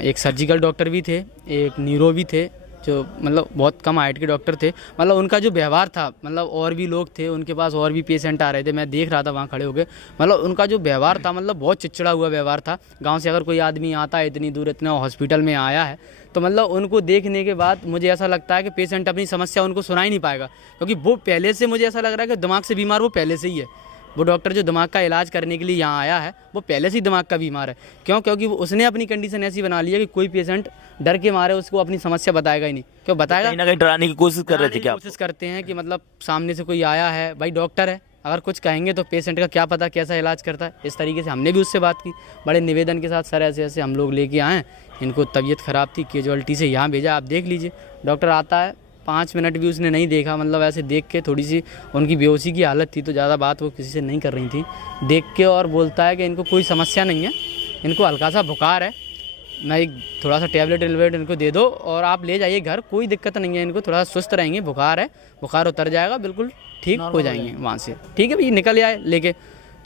एक surgical doctor भी थे, एक न्यूरो भी थे, जो मतलब बहुत कम हाइट के डॉक्टर थे। मतलब उनका जो व्यवहार था, मतलब और भी लोग थे उनके पास, और भी पेशेंट आ रहे थे, मैं देख रहा था वहाँ खड़े होकर। मतलब उनका जो व्यवहार था, मतलब बहुत चिड़चिड़ा हुआ व्यवहार था। गांव से अगर कोई आदमी आता है इतनी दूर, इतना हॉस्पिटल में आया है, तो मतलब उनको देखने के बाद मुझे ऐसा लगता है कि पेशेंट अपनी समस्या उनको सुना ही नहीं पाएगा, क्योंकि वो पहले से, मुझे ऐसा लग रहा है कि दिमाग से बीमार वो पहले से ही है। वो डॉक्टर जो दिमाग का इलाज करने के लिए यहाँ आया है, वो पहले से ही दिमाग का बीमार है। क्यों? क्योंकि उसने अपनी कंडीशन ऐसी बना ली है कि कोई पेशेंट डर के मारे उसको अपनी समस्या बताएगा ही नहीं। क्यों बताएगा? कहीं ना कहीं डराने की कोशिश कर रहे थे क्या आप? कोशिश करते हैं कि मतलब सामने से कोई आया है, भाई डॉक्टर है, अगर कुछ कहेंगे तो पेशेंट का क्या पता कैसा इलाज करता है। इस तरीके से हमने भी उससे बात की, बड़े निवेदन के साथ, सर ऐसे ऐसे हम लोग लेके आए हैं, इनको तबीयत ख़राब थी, कैजुअलिटी से यहाँ भेजा, आप देख लीजिए। डॉक्टर आता है, 5 मिनट भी उसने नहीं देखा, मतलब ऐसे देख के, थोड़ी सी उनकी बेहोशी की हालत थी तो ज़्यादा बात वो किसी से नहीं कर रही थी, देख के और बोलता है कि इनको कोई समस्या नहीं है, इनको हल्का सा बुखार है, मैं एक थोड़ा सा टैबलेट इनको दे दो और आप ले जाइए घर, कोई दिक्कत नहीं है, इनको थोड़ा सुस्त रहेंगे, बुखार है, बुखार उतर जाएगा, बिल्कुल ठीक हो जाएंगे वहाँ से। ठीक है भैया, निकल आए लेके।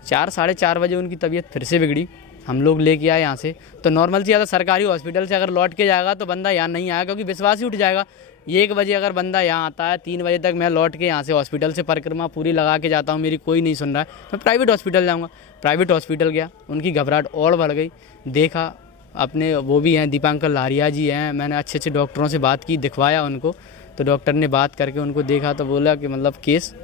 4 साढ़े 4 बजे उनकी तबीयत फिर से बिगड़ी, हम लोग लेके आए यहाँ से। तो नॉर्मल सी, अगर सरकारी हॉस्पिटल से अगर लौट के जाएगा तो बंदा यहाँ नहीं आएगा, क्योंकि विश्वास ही उठ जाएगा। 1 बजे अगर बंदा यहाँ आता है, 3 बजे तक मैं लौट के यहाँ से हॉस्पिटल से परिक्रमा पूरी लगा के जाता हूँ, मेरी कोई नहीं सुन रहा है, मैं प्राइवेट हॉस्पिटल जाऊँगा। प्राइवेट हॉस्पिटल गया, उनकी घबराहट और बढ़ गई। देखा अपने, वो भी हैं दीपांकर लारिया जी हैं, मैंने अच्छे अच्छे डॉक्टरों से बात की, दिखवाया उनको, तो डॉक्टर ने बात करके उनको देखा तो बोला कि मतलब केस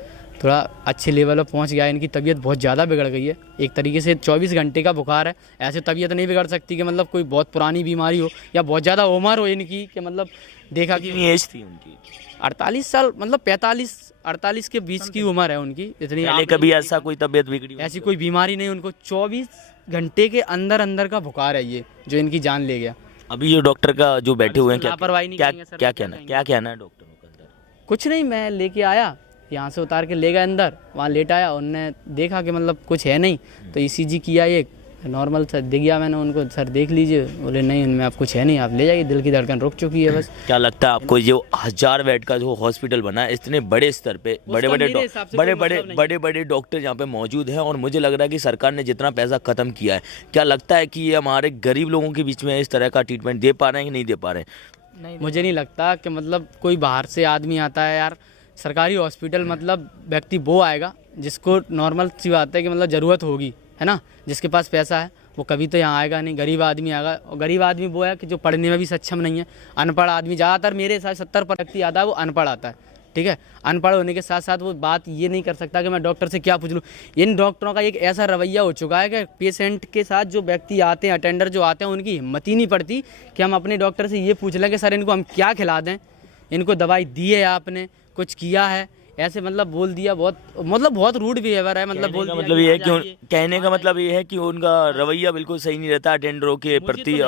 थोड़ा अच्छे लेवल पर पहुंच गया है, इनकी तबीयत बहुत ज़्यादा बिगड़ गई है। एक तरीके से 24 घंटे का बुखार है, ऐसे तबीयत नहीं बिगड़ सकती कि मतलब कोई बहुत पुरानी बीमारी हो या बहुत ज़्यादा उम्र हो इनकी, कि मतलब देखा कि कितनी एज थी उनकी? 48 साल, मतलब 45-48 के बीच की उम्र है उनकी। इतनी पहले कभी ऐसा कोई तबीयत बिगड़ी? ऐसी कोई बीमारी नहीं उनको, 24 घंटे के अंदर अंदर का बुखार है ये, जो इनकी जान ले गया। अभी ये डॉक्टर का जो बैठे हुए हैं, क्या लापरवाही नहीं क्या करेंगे सर, क्या क्या कहना कहेंगे? क्या कहना है डॉक्टरों का अंदर? कुछ नहीं, मैं लेके आया, यहाँ से उतार के ले गए अंदर, वहाँ लेट आया, उनने देखा कि मतलब कुछ है नहीं, तो ईसीजी किया, एक नॉर्मल सर दिख गया, मैंने उनको, सर देख लीजिए, बोले नहीं इनमें आप कुछ है नहीं, आप ले जाइए, दिल की धड़कन रुक चुकी है बस। क्या लगता है आपको, जो 1000 बेड का जो हॉस्पिटल बना है, इतने बड़े स्तर पे बड़े बड़े डॉक्टर यहाँ पे मौजूद हैं, और मुझे लग रहा है कि सरकार ने जितना पैसा खत्म किया है, क्या लगता है कि ये हमारे गरीब लोगों के बीच में इस तरह का ट्रीटमेंट दे पा रहे हैं कि नहीं दे पा रहे हैं? नहीं, मुझे नहीं लगता कि मतलब कोई बाहर से आदमी आता है यार सरकारी हॉस्पिटल, मतलब व्यक्ति वो आएगा जिसको नॉर्मल सी बात है कि मतलब ज़रूरत होगी, है ना, जिसके पास पैसा है, वो कभी तो यहाँ आएगा नहीं, गरीब आदमी आएगा। और गरीब आदमी वो है कि जो पढ़ने में भी सक्षम नहीं है, अनपढ़ आदमी, ज़्यादातर मेरे साथ 70% व्यक्ति आता है वो अनपढ़ आता है। ठीक है, अनपढ़ होने के साथ साथ वो बात ये नहीं कर सकता कि मैं डॉक्टर से क्या पूछ लूँ। इन डॉक्टरों का एक ऐसा रवैया हो चुका है कि पेशेंट के साथ जो व्यक्ति आते हैं, अटेंडर जो आते हैं, उनकी हिम्मत ही नहीं पड़ती कि हम अपने डॉक्टर से ये पूछ लें कि सर इनको हम क्या खिला दें, इनको दवाई दी है आपने, कुछ किया है, ऐसे मतलब बोल दिया। बहुत रूड बिहेवियर है, मतलब बोल दिया। मतलब ये है कि कहने का मतलब ये है कि उनका रवैया बिल्कुल सही नहीं रहता अटेंडरों के प्रति।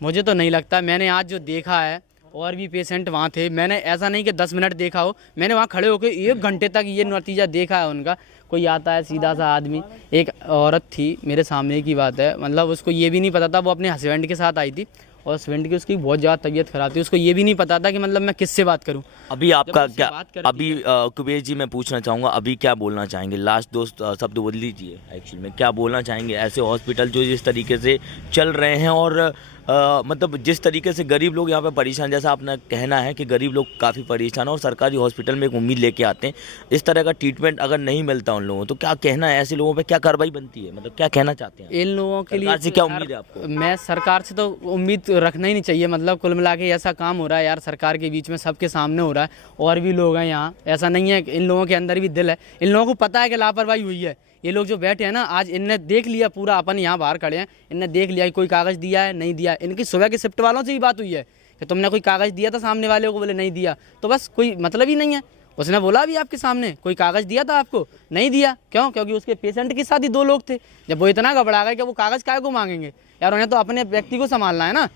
मुझे तो नहीं लगता, मैंने आज जो देखा है, और भी पेशेंट वहाँ थे, मैंने ऐसा नहीं कि 10 मिनट देखा हो, मैंने वहाँ खड़े होकर 1 घंटे तक ये नतीजा देखा है उनका। कोई आता है सीधा सा आदमी, एक औरत थी मेरे सामने की बात है, मतलब उसको ये भी नहीं पता था, वो अपने हस्बैंड के साथ आई थी, और हस्बैंड की उसकी बहुत ज़्यादा तबीयत खराब थी, उसको ये भी नहीं पता था कि मतलब मैं किससे बात करूं। अभी आपका क्या, अभी कुबेर जी मैं पूछना चाहूँगा, अभी क्या बोलना चाहेंगे? लास्ट दोस्त शब्द बोल लीजिए, एक्चुअल में क्या बोलना चाहेंगे ऐसे हॉस्पिटल जो जिस तरीके से चल रहे हैं, और मतलब जिस तरीके से गरीब लोग यहाँ पे परेशान, जैसा आपने कहना है कि गरीब लोग काफ़ी परेशान हैं और सरकारी हॉस्पिटल में एक उम्मीद लेके आते हैं, इस तरह का ट्रीटमेंट अगर नहीं मिलता उन लोगों, तो क्या कहना है ऐसे लोगों पे, क्या कार्रवाई बनती है, मतलब क्या कहना चाहते हैं इन लोगों के लिए? से क्या उम्मीद है आपको? मैं सरकार से तो उम्मीद रखना ही नहीं चाहिए, मतलब कुल मिला के ऐसा काम हो रहा है यार, सरकार के बीच में सबके सामने हो रहा है, और भी लोग हैं यहाँ, ऐसा नहीं है, इन लोगों के अंदर भी दिल है, इन लोगों को पता है कि लापरवाही हुई है। ये लोग जो बैठे हैं ना, आज इनने देख लिया पूरा, अपन यहाँ बाहर खड़े हैं, इनने देख लिया कि कोई कागज़ दिया है नहीं दिया। इनकी सुबह के शिफ्ट वालों से ही बात हुई है कि तुमने कोई कागज़ दिया था सामने वाले को, बोले नहीं दिया, तो बस कोई मतलब ही नहीं है। उसने बोला भी आपके सामने, कोई कागज़ दिया था आपको? नहीं दिया। क्यों? क्योंकि उसके पेशेंट के साथ ही 2 लोग थे। जब वो इतना घबरा गए कि वो कागज़ काय को मांगेंगे यार, उन्हें तो अपने व्यक्ति को संभालना है ना,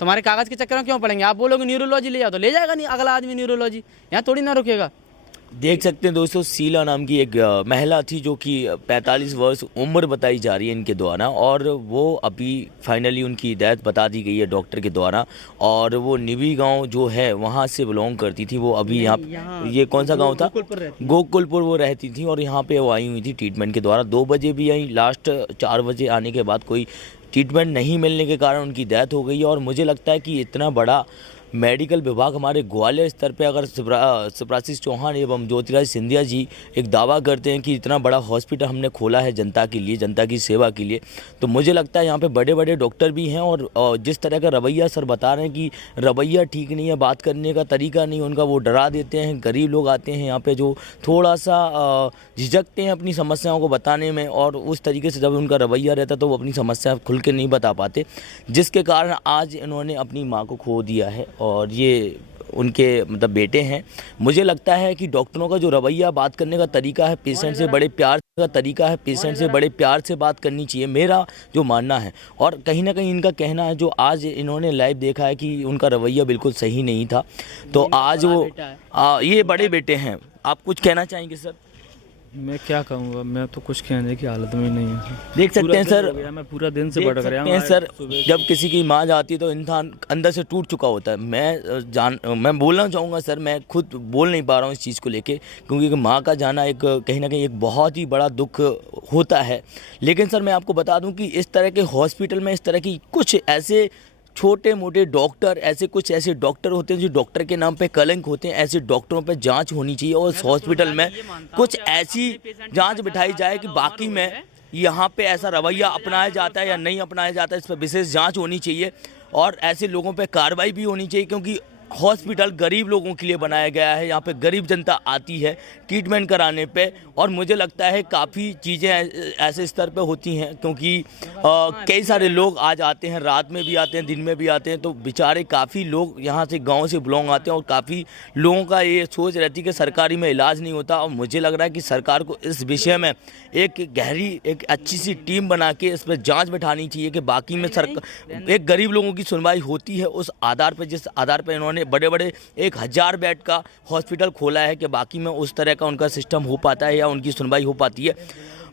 तुम्हारे कागज़ के चक्कर में क्यों पड़ेंगे? आप बोलोगे न्यूरोलॉजी ले जाओ तो ले जाएगा नहीं अगला आदमी न्यूरोलॉजी, यहाँ थोड़ी ना रुकेगा। देख सकते हैं दोस्तों, शीला नाम की एक महिला थी जो कि 45 वर्ष उम्र बताई जा रही है इनके द्वारा, और वो अभी फाइनली उनकी डेथ बता दी गई है डॉक्टर के द्वारा, और वो निवी गांव जो है वहां से बिलोंग करती थी। वो अभी यहाँ ये कौन सा गांव था? गोकुलपुर वो रहती थी, और यहाँ पे वो आई हुई थी ट्रीटमेंट के द्वारा। 2 बजे भी आई, लास्ट 4 बजे आने के बाद कोई ट्रीटमेंट नहीं मिलने के कारण उनकी डेथ हो गई है। और मुझे लगता है कि इतना बड़ा मेडिकल विभाग हमारे ग्वालियर स्तर पे अगर शिवराज चौहान एवं ज्योतिराज सिंधिया जी एक दावा करते हैं कि इतना बड़ा हॉस्पिटल हमने खोला है जनता के लिए, जनता की सेवा के लिए, तो मुझे लगता है यहाँ पे बड़े बड़े डॉक्टर भी हैं। और जिस तरह का रवैया सर बता रहे हैं कि रवैया ठीक नहीं है, बात करने का तरीका नहीं उनका, वो डरा देते हैं। गरीब लोग आते हैं यहाँ पे जो थोड़ा सा झिझकते हैं अपनी समस्याओं को बताने में, और उस तरीके से जब उनका रवैया रहता है तो वो अपनी समस्या खुल के नहीं बता पाते, जिसके कारण आज इन्होंने अपनी माँ को खो दिया है। और ये उनके मतलब बेटे हैं। मुझे लगता है कि डॉक्टरों का जो रवैया, बात करने का तरीका है, पेशेंट से बड़े प्यार का तरीका है, पेशेंट से बड़े प्यार से बात करनी चाहिए, मेरा जो मानना है। और कहीं ना कहीं इनका कहना है, जो आज इन्होंने लाइव देखा है कि उनका रवैया बिल्कुल सही नहीं था, तो आज वो ये बड़े बेटे हैं। आप कुछ कहना चाहेंगे सर? मैं क्या कहूँगा, मैं तो कुछ कहने की हालत में नहीं हूँ। देख सकते हैं सर, मैं पूरा दिन से भटक रहा हूँ सर, जब किसी की माँ जाती है तो इंसान अंदर से टूट चुका होता है। मैं बोलना चाहूँगा सर, मैं खुद बोल नहीं पा रहा हूँ इस चीज़ को लेके, क्योंकि माँ का जाना एक कहीं ना कहीं एक बहुत ही बड़ा दुख होता है। लेकिन सर मैं आपको बता दूँ कि इस तरह के हॉस्पिटल में इस तरह की कुछ ऐसे छोटे मोटे डॉक्टर, कुछ ऐसे डॉक्टर होते हैं जो डॉक्टर के नाम पे कलंक होते हैं। ऐसे डॉक्टरों पे जांच होनी चाहिए और उस हॉस्पिटल में कुछ ऐसी जांच बिठाई जाए कि बाकी में यहाँ पे ऐसा रवैया अपनाया जाता है या नहीं अपनाया जाता है, इस पर विशेष जांच होनी चाहिए और ऐसे लोगों पे कार्रवाई भी होनी चाहिए, क्योंकि हॉस्पिटल गरीब लोगों के लिए बनाया गया है। यहाँ पे गरीब जनता आती है ट्रीटमेंट कराने पे, और मुझे लगता है काफ़ी चीज़ें ऐसे स्तर पे होती हैं, क्योंकि कई सारे लोग आज आते हैं, रात में भी आते हैं, दिन में भी आते हैं, तो बेचारे काफ़ी लोग यहाँ से गांव से बिलोंग आते हैं, और काफ़ी लोगों का ये सोच रहती है कि सरकारी में इलाज नहीं होता। और मुझे लग रहा है कि सरकार को इस विषय में एक अच्छी सी टीम बना के इस पर जाँच बैठानी चाहिए कि बाकी में एक गरीब लोगों की सुनवाई होती है उस आधार पर, जिस आधार पर इन्होंने बड़े बड़े 1000 बेड का हॉस्पिटल खोला है, कि बाकी में उस तरह का उनका सिस्टम हो पाता है या उनकी सुनवाई हो पाती है।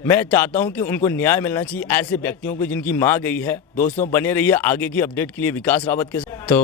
मैं चाहता हूं कि उनको न्याय मिलना चाहिए ऐसे व्यक्तियों को जिनकी मां गई है। दोस्तों बने रहिए आगे की अपडेट के लिए विकास रावत के साथ। तो